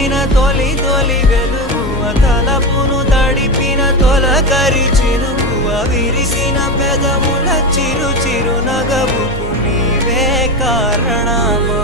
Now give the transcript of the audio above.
నింపిన తొలి తొలి వెలుగువ తలపును తడిపిన తొలకరి చిరుకువ విరిసిన పెదముల చిరు చిరు నగవుకు నీవే కారణమా.